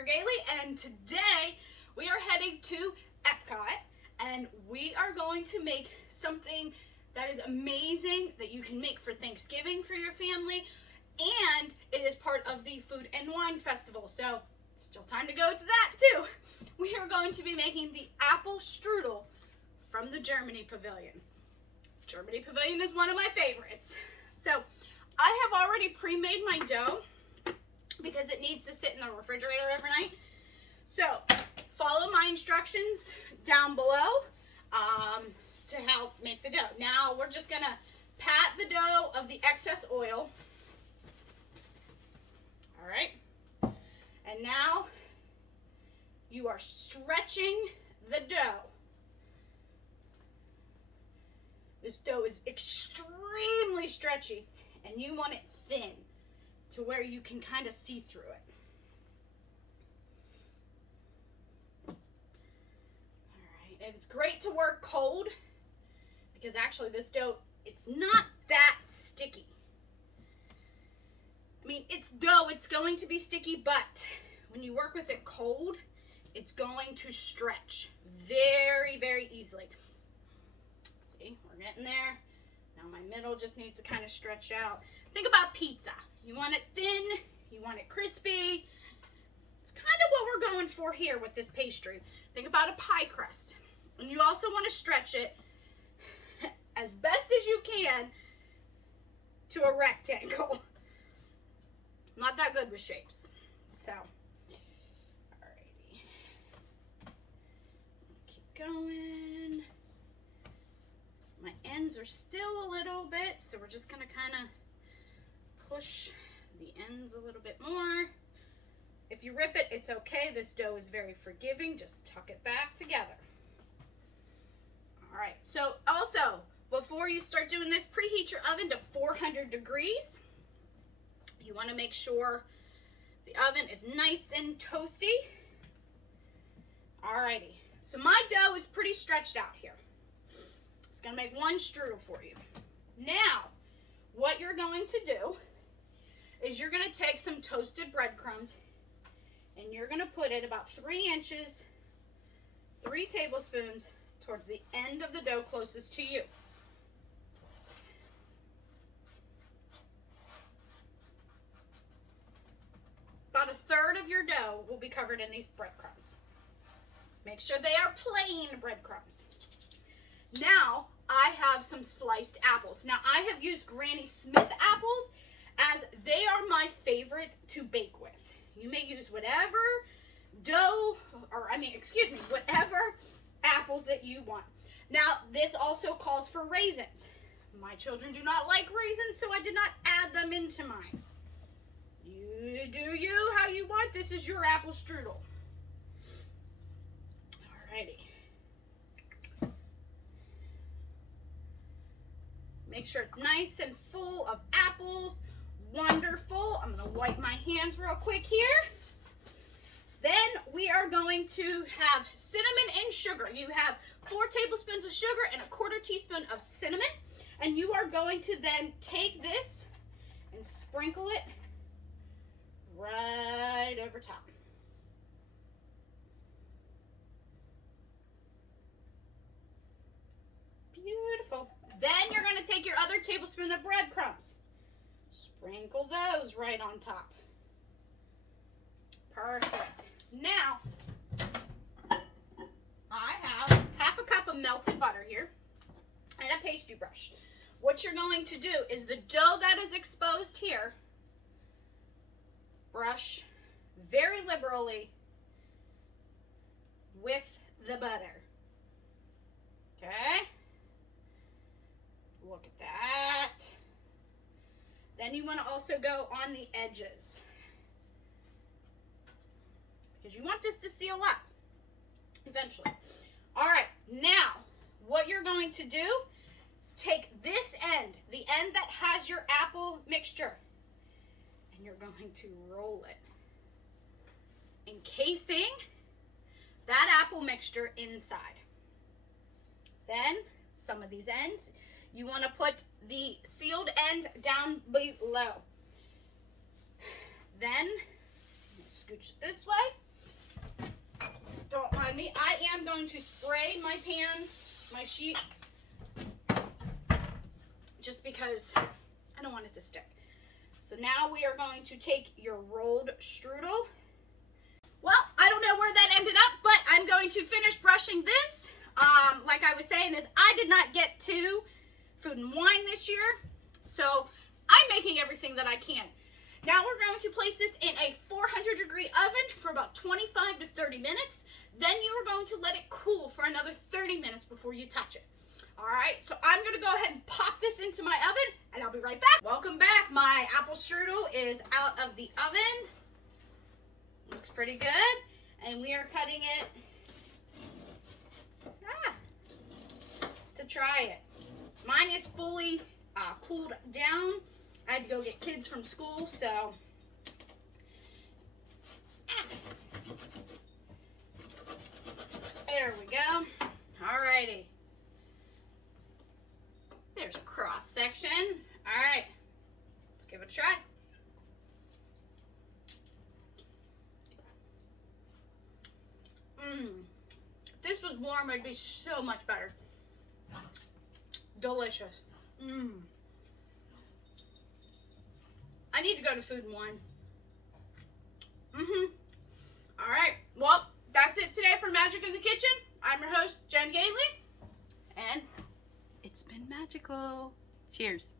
Jennifer Gailey, and today we are heading to Epcot, and we are going to make something that is amazing that you can make for Thanksgiving for your family, and it is part of the Food and Wine Festival, so still time to go to that too. We are going to be making the apple strudel from the Germany Pavilion. Germany Pavilion is one of my favorites. So I have already pre-made my dough because it needs to sit in the refrigerator overnight. So follow my instructions down below to help make the dough. Now we're just gonna pat the dough of the excess oil. All right. And now you are stretching the dough. This dough is extremely stretchy, and you want it thin to where you can kind of see through it. All right, and it's great to work cold because actually this dough, it's not that sticky. I mean, it's dough, it's going to be sticky, but when you work with it cold, it's going to stretch very, very easily. See, we're getting there. Now my middle just needs to kind of stretch out. Think about pizza. You want it thin, you want it crispy. It's kind of what we're going for here with this pastry. Think about a pie crust. And you also want to stretch it as best as you can to a rectangle. I'm not that good with shapes. So, alrighty. Keep going. My ends are still a little bit, so we're just gonna kind of push the ends a little bit more. If you rip it, it's okay. This dough is very forgiving. Just tuck it back together. All right, so also, before you start doing this, preheat your oven to 400 degrees. You wanna make sure the oven is nice and toasty. Alrighty, so my dough is pretty stretched out here. It's gonna make one strudel for you. Now, what you're going to do is you're gonna take some toasted breadcrumbs and you're gonna put it about 3 inches, 3 tablespoons towards the end of the dough closest to you. About 1/3 of your dough will be covered in these breadcrumbs. Make sure they are plain breadcrumbs. Now, I have some sliced apples. Now, I have used Granny Smith apples as they are my favorite to bake with. You may use whatever dough, whatever apples that you want. Now, this also calls for raisins. My children do not like raisins, so I did not add them into mine. You do you how you want. This is your apple strudel. Alrighty. Make sure it's nice and full of apples. Wonderful. I'm going to wipe my hands real quick here. Then we are going to have cinnamon and sugar. You have 4 tablespoons of sugar and 1/4 teaspoon of cinnamon. And you are going to then take this and sprinkle it right over top. Beautiful. Then you're going to take your other tablespoon of breadcrumbs. Sprinkle those right on top. Perfect. Now, I have 1/2 cup of melted butter here and a pastry brush. What you're going to do is the dough that is exposed here, brush very liberally with the butter. Okay? Look at that. Then you want to also go on the edges because you want this to seal up eventually. All right, now what you're going to do is take this end, the end that has your apple mixture, and you're going to roll it, encasing that apple mixture inside. Then some of these ends, you want to put the sealed end down below. Then scooch it this way. don't mind me. I am going to spray my pan, my sheet, just because I don't want it to stick. So now we are going to take your rolled strudel. Well, I don't know where that ended up, but I'm going to finish brushing this. Like I was saying, I did not get to Food and Wine this year, so I'm making everything that I can. Now we're going to place this in a 400-degree oven for about 25 to 30 minutes. Then you are going to let it cool for another 30 minutes before you touch it. All right, so I'm going to go ahead and pop this into my oven, and I'll be right back. Welcome back. My apple strudel is out of the oven. Looks pretty good. And we are cutting it to try it. Mine is fully cooled down. I had to go get kids from school, so there we go. Alrighty. There's a cross section. Alright, let's give it a try. If this was warm, it'd be so much better. Delicious. I need to go to Food and Wine. All right. Well, that's it today for Magic in the Kitchen. I'm your host, Jen Gately, and it's been magical. Cheers.